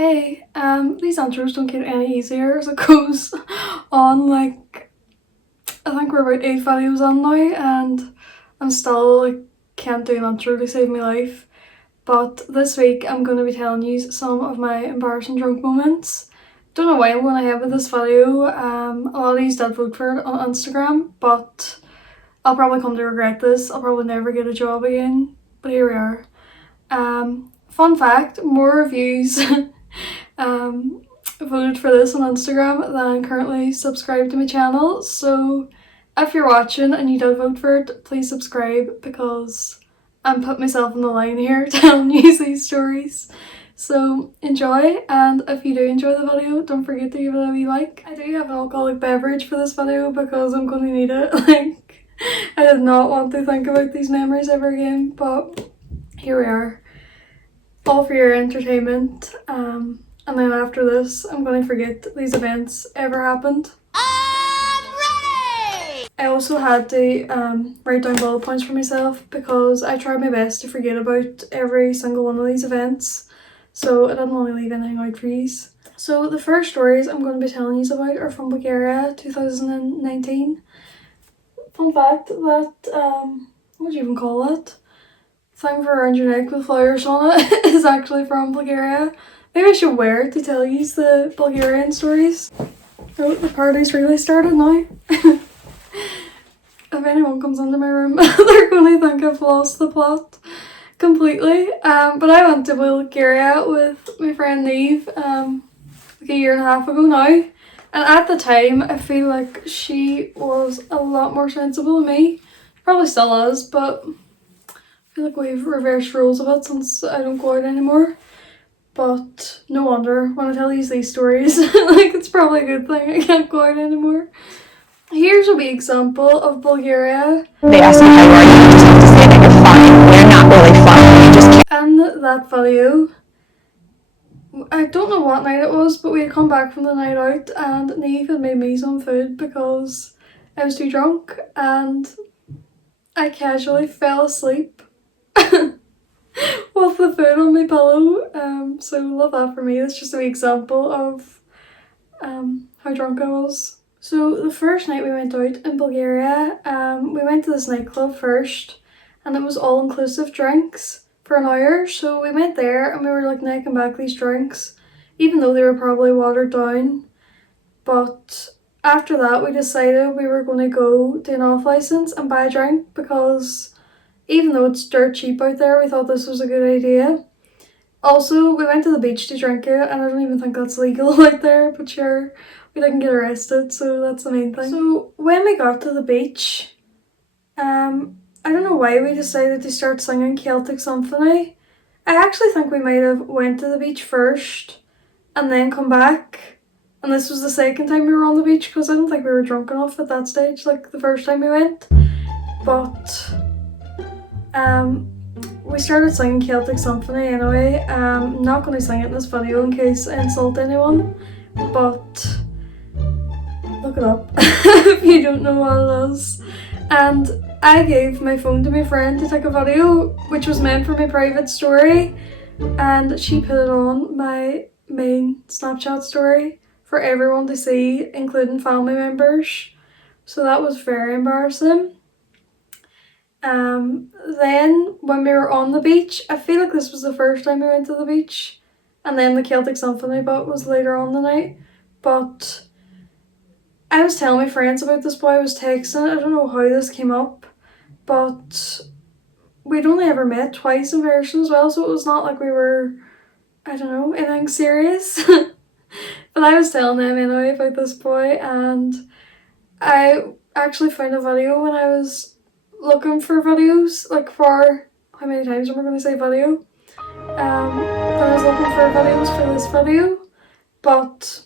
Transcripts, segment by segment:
Hey, these intros don't get any easier as it goes on. Like, I think we're about 8 videos on now, and I'm still like can't do an intro to save my life. But this week I'm going to be telling you some of my embarrassing drunk moments. Don't know why I'm going ahead with this video. A lot of these did vote for it on Instagram, but I'll probably come to regret this. I'll probably never get a job again. But here we are. Fun fact: more reviews voted for this on Instagram than currently subscribed to my channel. So if you're watching and you did vote for it, please subscribe because I'm putting myself on the line here telling you these stories. So enjoy, and if you do enjoy the video, don't forget to give it a wee like. I do have an alcoholic beverage for this video because I'm going to need it. Like, I did not want to think about these memories ever again, but here we are. All for your entertainment. And then after this, I'm going to forget these events ever happened. I also had to write down bullet points for myself because I tried my best to forget about every single one of these events, so I didn't want to leave anything out for these. So the first stories I'm going to be telling you about are from Bulgaria 2019. Fun fact that, what do you even call it? Thing for around your neck with flowers on it is actually from Bulgaria. Maybe I should wear it to tell you the Bulgarian stories. Oh, the party's really started now. If anyone comes into my room, they're going to think I've lost the plot completely. But I went to Bulgaria with my friend Neve like a year and a half ago now. And at the time, I feel like she was a lot more sensible than me. Probably still is, but I feel like we've reversed roles a bit since I don't go out anymore. But no wonder when I tell you these stories, like, it's probably a good thing I can't go out anymore. Here's a wee example of Bulgaria. They ask me how you are, you just have to say that you're fine. We're not really fine. You just can't. In that video, I don't know what night it was, but we had come back from the night out and Neve had made me some food because I was too drunk and I casually fell asleep with the food on my pillow. So love that for me. It's just an example of how drunk I was. So the first night we went out in Bulgaria, we went to this nightclub first, and it was all-inclusive drinks for an hour. So we went there and we were like necking back these drinks, even though they were probably watered down. But after that we decided we were going to go to an off license and buy a drink because even though it's dirt cheap out there, we thought this was a good idea. Also, we went to the beach to drink it, and I don't even think that's legal out there, but sure, we didn't get arrested, so that's the main thing. So when we got to the beach, I don't know why we decided to start singing Celtic Symphony. I actually think we might have went to the beach first and then come back, and this was the second time we were on the beach because I don't think we were drunk enough at that stage, like the first time we went. But we started singing Celtic Symphony anyway. I'm not going to sing it in this video in case I insult anyone, but look it up if you don't know what it is. And I gave my phone to my friend to take a video, which was meant for my private story, and she put it on my main Snapchat story for everyone to see, including family members. So that was very embarrassing. Then when we were on the beach, I feel like this was the first time we went to the beach, and then the Celtic Symphony bit was later on the night. But I was telling my friends about this boy I was texting. I don't know how this came up, but we'd only ever met twice in person as well, so it was not like we were, I don't know, anything serious. But I was telling them anyway about this boy, and I actually found a video when I was looking for videos, like for, how many times am I going to say video? But I was looking for videos for this video, but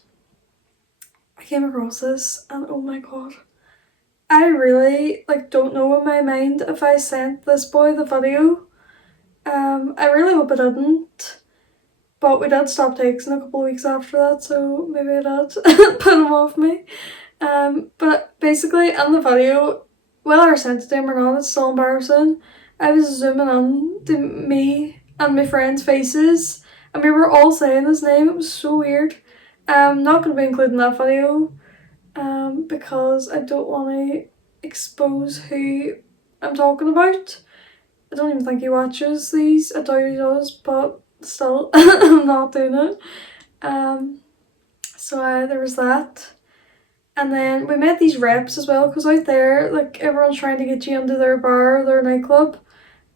I came across this and oh my god, I really don't know in my mind if I sent this boy the video. I really hope I didn't, but we did stop texting a couple of weeks after that, so maybe I did put him off me. But basically in the video, whether I sent it to him or not, it's so embarrassing. I was zooming in to me and my friends' faces, and we were all saying his name. It was so weird. I'm not going to be including that video because I don't want to expose who I'm talking about. I don't even think he watches these. I doubt he does, but still, I'm not doing it. So there was that. And then we met these reps as well, because out there, like, everyone's trying to get you into their bar or their nightclub.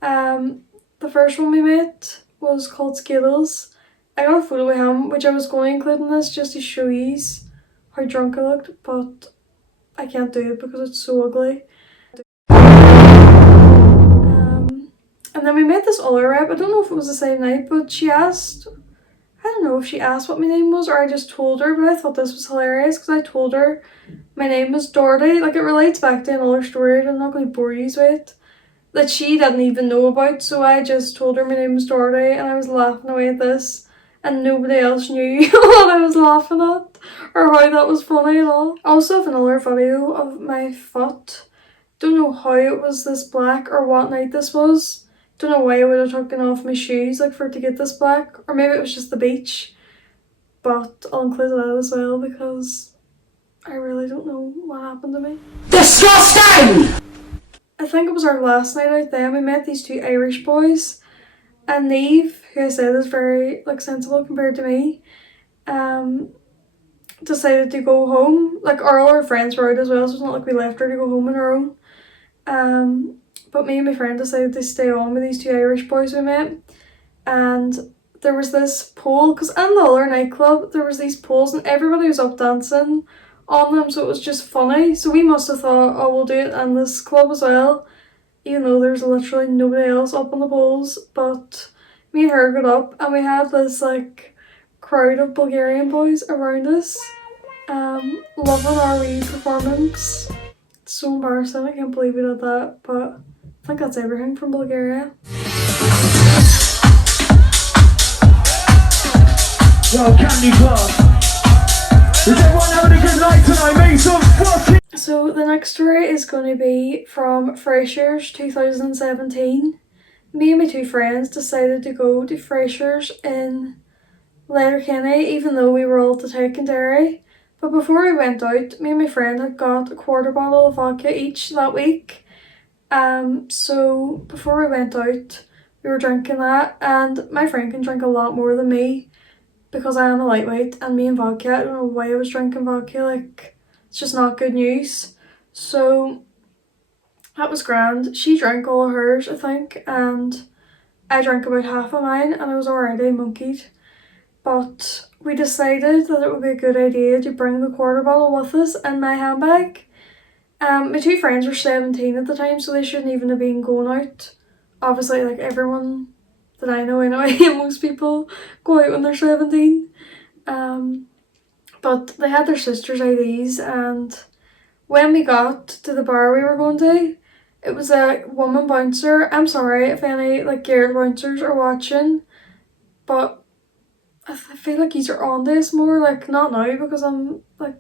The first one we met was called Skittles. I got a photo with him, which I was going to include in this just to show you how drunk I looked, but I can't do it because it's so ugly. And then we met this other rep. I don't know if it was the same night, but she asked, I don't know if she asked what my name was or I just told her, but I thought this was hilarious because I told her my name was Doherty. Like, it relates back to another story that I'm not going to bore you with, that she didn't even know about, so I just told her my name was Doherty and I was laughing away at this and nobody else knew what I was laughing at or how that was funny at all. I also have another video of my foot. Don't know how it was this black or what night this was. Don't know why I would have taken off my shoes like for it to get this black, or maybe it was just the beach, but I'll include that as well because I really don't know what happened to me. Disgusting! I think it was our last night out then. We met these two Irish boys, and Neve, who I said is very like sensible compared to me, decided to go home. Like, all our friends were out as well, so it's not like we left her to go home on her own. But me and my friend decided to stay on with these two Irish boys we met, and there was this pole, because in the other nightclub there was these poles and everybody was up dancing on them, so it was just funny. So we must have thought, oh, we'll do it in this club as well, even though there's literally nobody else up on the poles. But me and her got up and we had this like crowd of Bulgarian boys around us, loving our wee performance. It's so embarrassing, I can't believe we did that, but I think that's everything from Bulgaria. Yo, Candy Club. Is everyone having a good night tonight? Make some fucking... So the next story is going to be from Freshers 2017. Me and my two friends decided to go to Freshers in Letterkenny, even though we were all to take in Derry. But before we went out, me and my friend had got a quarter bottle of vodka each that week. So before we went out, we were drinking that, and my friend can drink a lot more than me because I am a lightweight, and me and vodka, I don't know why I was drinking vodka, like, it's just not good news. So that was grand. She drank all of hers, I think, and I drank about half of mine, and I was already monkeyed. But we decided that it would be a good idea to bring the quarter bottle with us in my handbag. My two friends were 17 at the time, so they shouldn't even have been going out. Obviously, like, everyone that I know anyway, most people go out when they're 17. But they had their sister's IDs, and when we got to the bar we were going to, it was a woman bouncer. I'm sorry if any like girl bouncers are watching, but I feel like these are on this more, like, not now because I'm like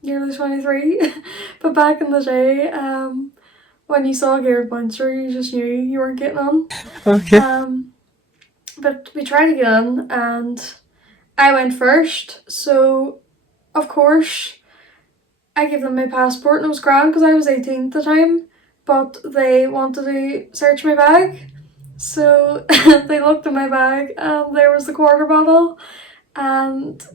nearly 23, but back in the day, when you saw a girl bouncer, you just knew you weren't getting on. Okay. But we tried to get in, and I went first, so of course I gave them my passport, and it was grand because I was 18 at the time, but they wanted to search my bag. So they looked in my bag and there was the quarter bottle, and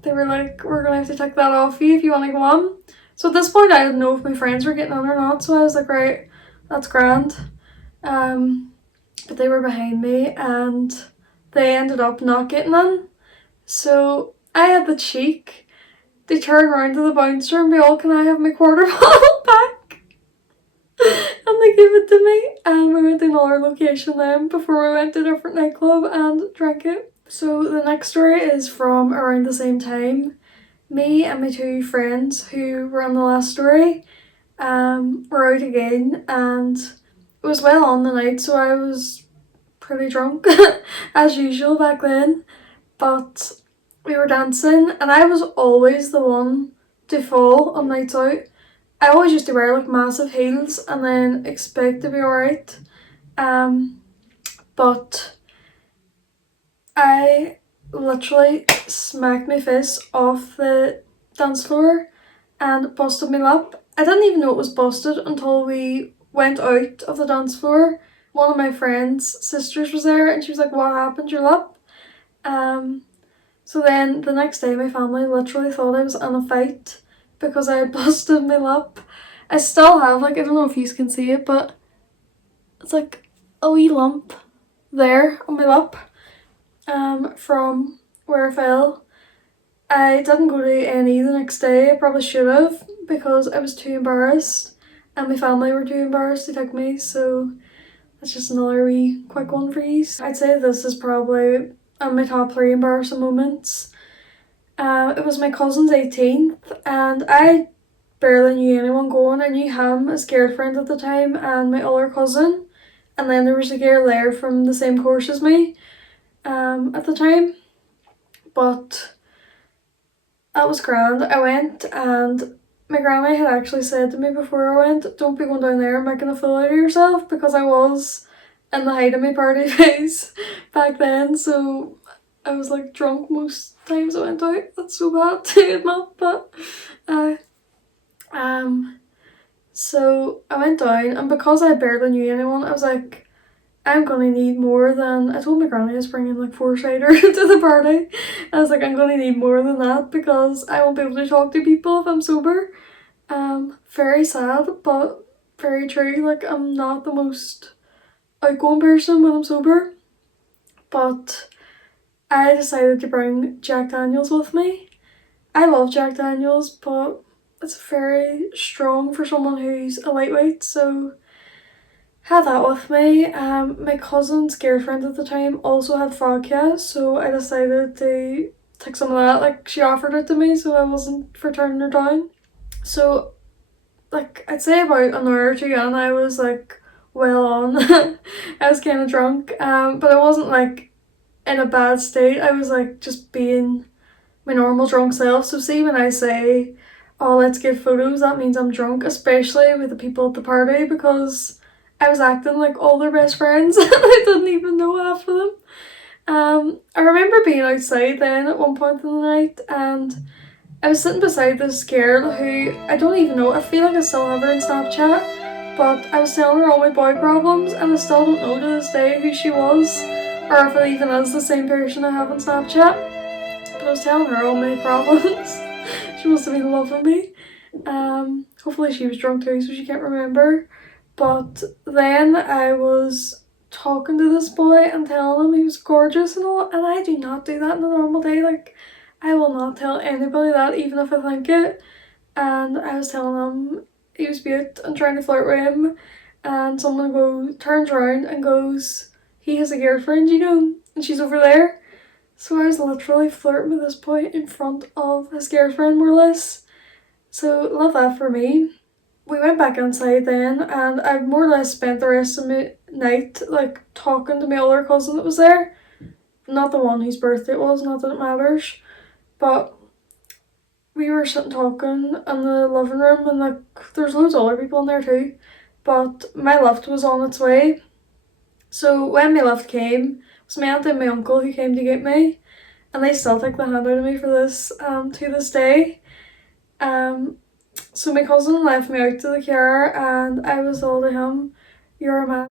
they were like, we're gonna have to take that off you if you want to go on. So at this point I didn't know if my friends were getting on or not, so I was like, right, that's grand. But they were behind me and they ended up not getting on. So I had the cheek to turn around to the bouncer and be all, can I have my quarter bottle back? And they gave it to me, and we went to another location then before we went to a different nightclub and drank it. So the next story is from around the same time. Me and my two friends who were on the last story were out again, and it was well on the night, so I was pretty drunk as usual back then, but we were dancing and I was always the one to fall on nights out. I always used to wear like massive heels and then expect to be alright. But I literally smacked my face off the dance floor and busted my lip. I didn't even know it was busted until we went out of the dance floor. One of my friend's sisters was there and she was like, "What happened, your lip?" So then the next day my family literally thought I was in a fight because I had busted my lip. I still have, like, I don't know if you can see it, but it's like a wee lump there on my lip from where I fell. I didn't go to A&E the next day. I probably should have because I was too embarrassed and my family were too embarrassed to take me, so that's just another wee quick one for you. I'd say this is probably on my top 3 embarrassing moments. It was my cousin's 18th and I barely knew anyone going. I knew him, his girlfriend at the time, and my other cousin, and then there was a girl there from the same course as me at the time, but that was grand. I went and my grandma had actually said to me before I went, "Don't be going down there and making a fool out of yourself," because I was in the height of my party phase back then, so I was like drunk most times I went out. That's so bad to admit, but so I went down and because I barely knew anyone, I was like, I'm gonna need more than, I told my granny I was bringing like 4 cider to the party. I was like, I'm gonna need more than that because I won't be able to talk to people if I'm sober. Very sad, but very true. Like, I'm not the most outgoing person when I'm sober, but I decided to bring Jack Daniels with me. I love Jack Daniels, but it's very strong for someone who's a lightweight, so had that with me. My cousin's girlfriend at the time also had vodka, so I decided to take some of that. Like, she offered it to me, so I wasn't for turning her down. So, like, I'd say about an hour or two in, I was like well on. I was kind of drunk, but I wasn't like in a bad state. I was like just being my normal drunk self. So see, when I say, "Oh, let's get photos," that means I'm drunk, especially with the people at the party, because I was acting like all their best friends and I didn't even know half of them. I remember being outside then at one point in the night and I was sitting beside this girl who I don't even know, I feel like I still have her in Snapchat, but I was telling her all my boy problems and I still don't know to this day who she was or if it even is the same person I have on Snapchat. But I was telling her all my problems. She must have been loving me. Hopefully she was drunk too, so she can't remember. But then I was talking to this boy and telling him he was gorgeous and all, and I do not do that in a normal day. Like, I will not tell anybody that, even if I think it. And I was telling him he was beaut and trying to flirt with him, and someone turns around and goes, "He has a girlfriend, you know, and she's over there." So I was literally flirting with this boy in front of his girlfriend, more or less. So love that for me. We went back inside then and I more or less spent the rest of my night like talking to my other cousin that was there. Not the one whose birthday it was, not that it matters. But we were sitting talking in the living room and like there's loads of other people in there too. But my lift was on its way. So when my lift came, it was my aunt and my uncle who came to get me. And they still take the hand out of me for this to this day. So my cousin left me out to the car and I was all to him, "You're a man."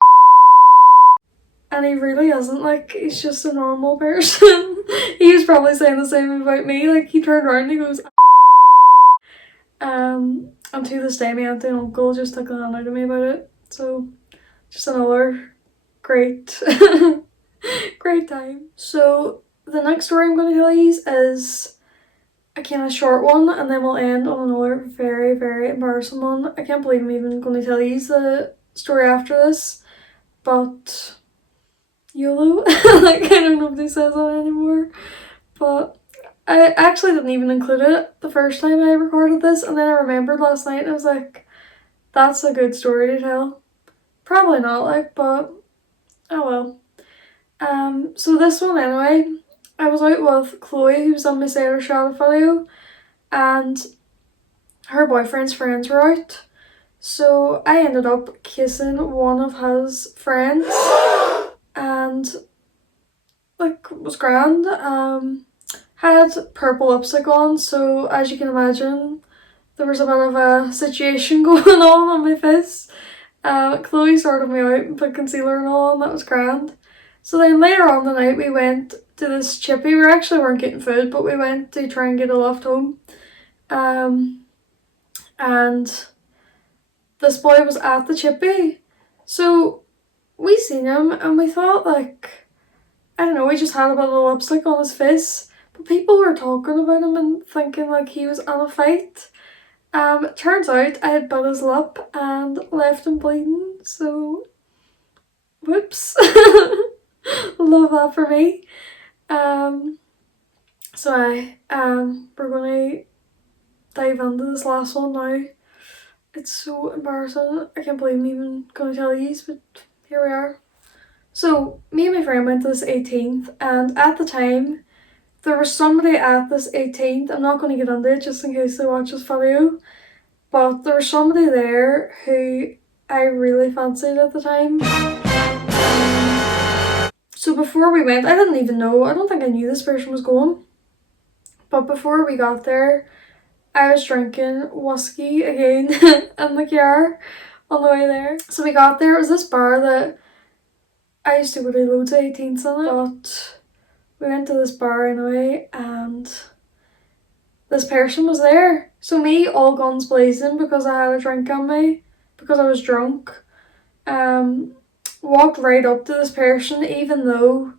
And he really isn't, like, he's just a normal person. He was probably saying the same about me, like he turned around and he goes, and to this day my auntie and uncle just took the hand out of me about it. So just another great great time. So the next story I'm going to tell you is a kind of short one and then we'll end on another very, very embarrassing one. I can't believe I'm even going to tell you the story after this, but YOLO. Like, I don't know if they says that anymore, but I actually didn't even include it the first time I recorded this, and then I remembered last night and I was like, that's a good story to tell. Probably not, like, but oh well. So this one anyway, I was out with Chloe, who was on my Sarah Shadow video, and her boyfriend's friends were out. So I ended up kissing one of his friends, and like was grand. Had purple lipstick on, so as you can imagine, there was a bit of a situation going on my face. Chloe sorted me out and put concealer and all on, that was grand. So then later on the night we went to this chippy. We actually weren't getting food, but we went to try and get a lift home. And this boy was at the chippy. So we seen him and we thought, like, I don't know, he just had a bit of lipstick on his face. But people were talking about him and thinking like he was in a fight. Turns out I had bit his lip and left him bleeding, so whoops. Love that for me. We're gonna dive into this last one now. It's so embarrassing. I can't believe I'm even gonna tell you, but here we are. So me and my friend went to this 18th, and at the time there was somebody at this 18th. I'm not gonna get into it just in case they watch this video, but there was somebody there who I really fancied at the time. So before we went, I didn't even know, I don't think I knew this person was going. But before we got there, I was drinking whiskey again in the car on the way there. So we got there, it was this bar that I used to go to loads of 18s in it, but we went to this bar anyway and this person was there. So me, all guns blazing because I had a drink on me, because I was drunk, walked right up to this person, even though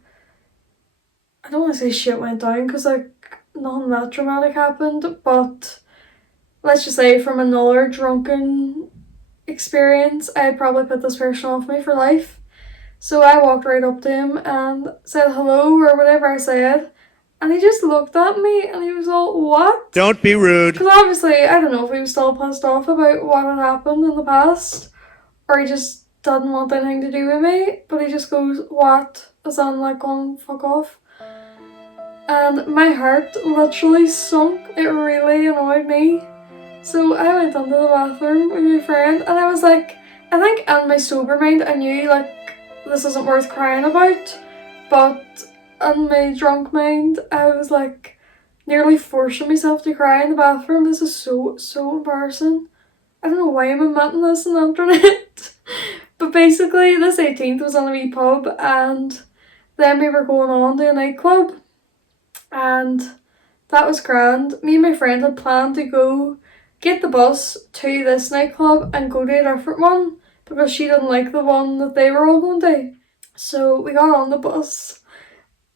I don't want to say shit went down because like nothing that dramatic happened, but let's just say from another drunken experience, I'd probably put this person off me for life. So I walked right up to him and said hello or whatever I said, and he just looked at me and he was all, what? Don't be rude. Because obviously, I don't know if he was still pissed off about what had happened in the past, or he just didn't want anything to do with me, but he just goes, what? As in like, going fuck off. And my heart literally sunk. It really annoyed me. So I went into the bathroom with my friend and I was like, I think in my sober mind I knew like this isn't worth crying about, but in my drunk mind I was like nearly forcing myself to cry in the bathroom. This is so embarrassing. I don't know why I'm admitting this on the internet. But basically this 18th was in a wee pub and then we were going on to a nightclub and that was grand. Me and my friend had planned to go get the bus to this nightclub and go to a different one because she didn't like the one that they were all going to. So we got on the bus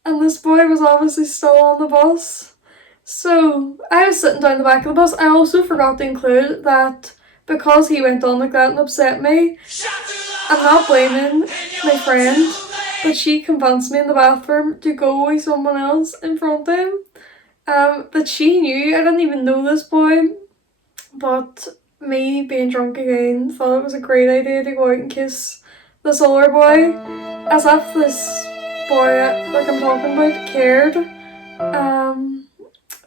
and this boy was obviously still on the bus. So I was sitting down the back of the bus. I also forgot to include that because he went on like that and upset me, I'm not blaming my friend, but she convinced me in the bathroom to go with someone else in front of him. That she knew. I didn't even know this boy, but me being drunk again thought it was a great idea to go out and kiss this older boy, as if this boy like I'm talking about cared.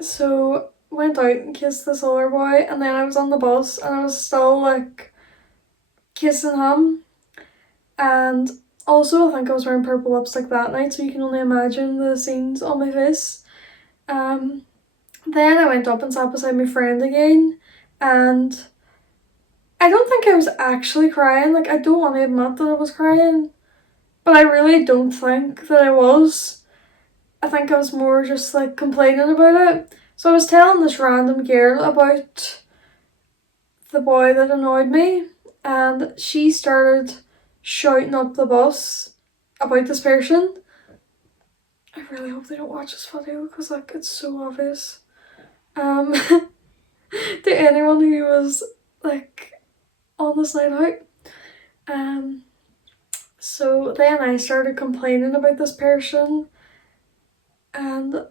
So went out and kissed this older boy, and then I was on the bus and I was still like kissing him. And also I think I was wearing purple lipstick that night, so you can only imagine the scenes on my face. Then I went up and sat beside my friend again, and I don't think I was actually crying. Like, I don't want to admit that I was crying, but I really don't think that I was. I think I was more just like complaining about it. So I was telling this random girl about the boy that annoyed me, and she started shouting up the bus about this person. I really hope they don't watch this video because like it's so obvious. To anyone who was like on this night out. So then I started complaining about this person and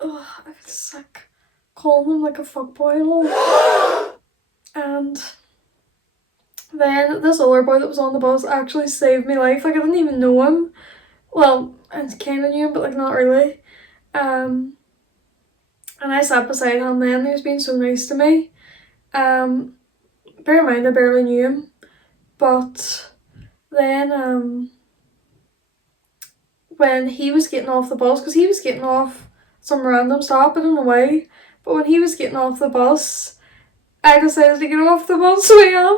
I was sick calling him like a fuckboy and all. And then this older boy that was on the bus actually saved my life. Like, I didn't even know him. Well, I kind of knew him, but like not really. And I sat beside him then. He was being so nice to me. Bear in mind I barely knew him. But then when he was getting off the bus, because he was getting off some random stop, I don't know why, but when he was getting off the bus, I decided to get off the bus with him.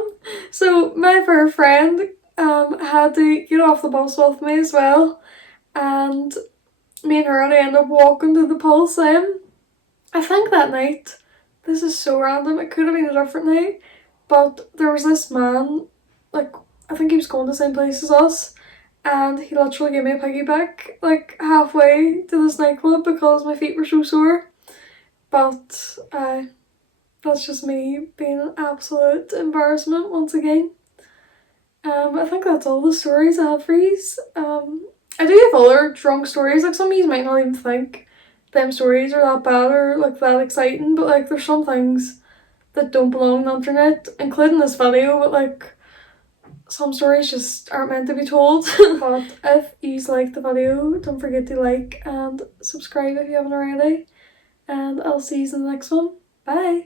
So my fair friend had to get off the bus with me as well, and me and her had to end up walking to the Pulse. I think that night, this is so random, it could have been a different night, but there was this man, like, I think he was going to the same place as us, and he literally gave me a piggyback, like, halfway to this nightclub because my feet were so sore. But that's just me being an absolute embarrassment once again. I think that's all the stories I have for yous. I do have other drunk stories, like some of you might not even think them stories are that bad or like that exciting, but like there's some things that don't belong on the internet, including this video, but like some stories just aren't meant to be told. But if you like the video, don't forget to like and subscribe if you haven't already, and I'll see you in the next one. Bye!